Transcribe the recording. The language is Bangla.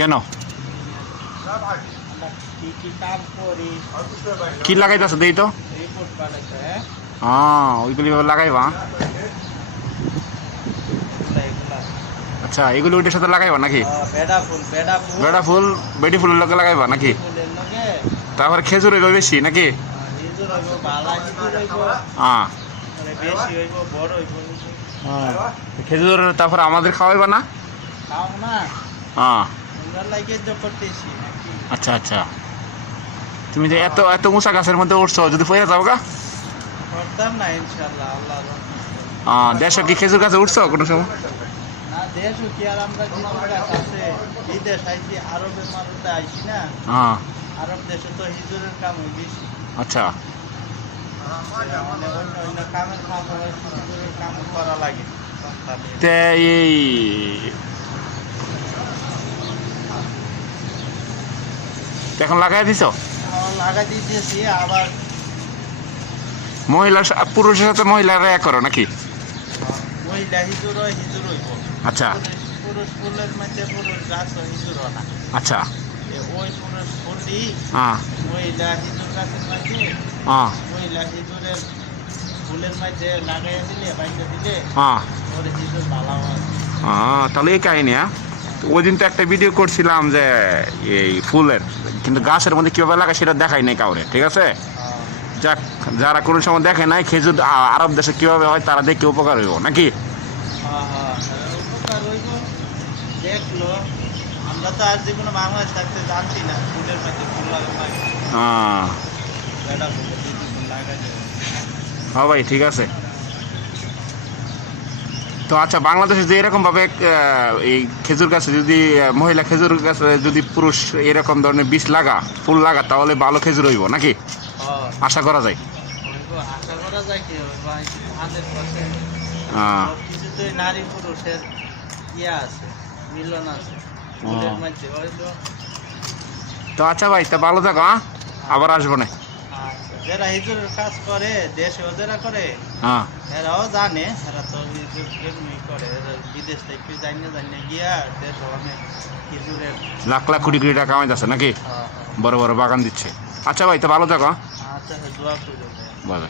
কেন? কি লাগাইতেছে দেই তো? হ্যাঁ ওইগুলি লাগাইবা? আচ্ছা এগুলি ওইটার সাথে লাগাইবা নাকি? বেডা ফুল বেডা ফুল ফুলের লাগাইবা নাকি? তারপরে খেজুর হইব বেশি নাকি? হ্যাঁ। খেজুর তারপরে আমাদের খাওয়াইবা না? না। হ্যাঁ লাগে আচ্ছা আচ্ছা। তুমি যে এত এত উঁচা গাছের মধ্যে উঠছো যদি পড়ে যাও গা। দেড়শো কি খেজুর গাছে উঠছো কোনো সময়? না দেশ কি আর আমরা হিজুর গাছ আছে বিদেশ আইছি আরবের মানুষে আইছি না হ্যাঁ আরব দেশে তো হিজুরের কাম হয় বেশি আচ্ছা মানে অন্য অন্য কামের কাম হয় হিজুরের কাম করা লাগে সন্তানের। তে এই তে এখন লাগাই দিছ? আমার লাগা দিতেছি আবার মহিলা পুরুষের সাথে মহিলারা এক করো নাকি? মহিলা হিজুর হিজুর হইব। আচ্ছা। পুরুষ- ফুলের মধ্যে পুরুষ গাছ হিজুর না। আচ্ছা। ওই পুরুষ ফুলটি হ্যাঁ। মহিলা হিজুর গাছের মধ্যে হ্যাঁ। মহিলা হিজুরের ফুলের মধ্যে লাগাইয়া দিলে দিলে হ্যাঁ। ওর হিজুর ভালো হয় তাহলে এই কাহিনী হ্যাঁ? ওই দিন তো একটা ভিডিও করছিলাম যে এই ফুলের কিন্তু গাছের মধ্যে কীভাবে লাগায় সেটা দেখাই নাই কাউরে ঠিক আছে? যাক যারা কোনো সময় দেখে নাই খেজুর আরব দেশে কীভাবে হয় তারা দেখে উপকার হইব নাকি? হ্যাঁ, হ্যাঁ, লাগা লাগে লাগা হ্যাঁ ভাই ঠিক আছে। তো আচ্ছা বাংলাদেশে যে এরকম ভাবে এই খেজুর গাছে যদি মহিলা খেজুর গাছে যদি পুরুষ এরকম ধরনের বীজ লাগা ফুল লাগা তাহলে ভালো খেজুর হইব নাকি? আশা করা যায়? নারী পুরুষের ইয়ে আছে মিলন আছে। তো আচ্ছা ভাই তা ভালো থাকো আবার আসব না। আচ্ছা, যারা হিজুরের কাজ করে দেশে যারা করে হ্যাঁ। এরাও জানে এরা তো হিজুর এমনি করে বিদেশ থেকে জানিয়ে জানিয়ে গিয়া দেশ অনেক লাখ লাখ কোটি কোটি টাকা কামাইতেছে নাকি? আহ, বড় বড় বাগান দিচ্ছে। আচ্ছা ভাই তো ভালো থাকো হ্যাঁ? আচ্ছা দোয়া করে বলে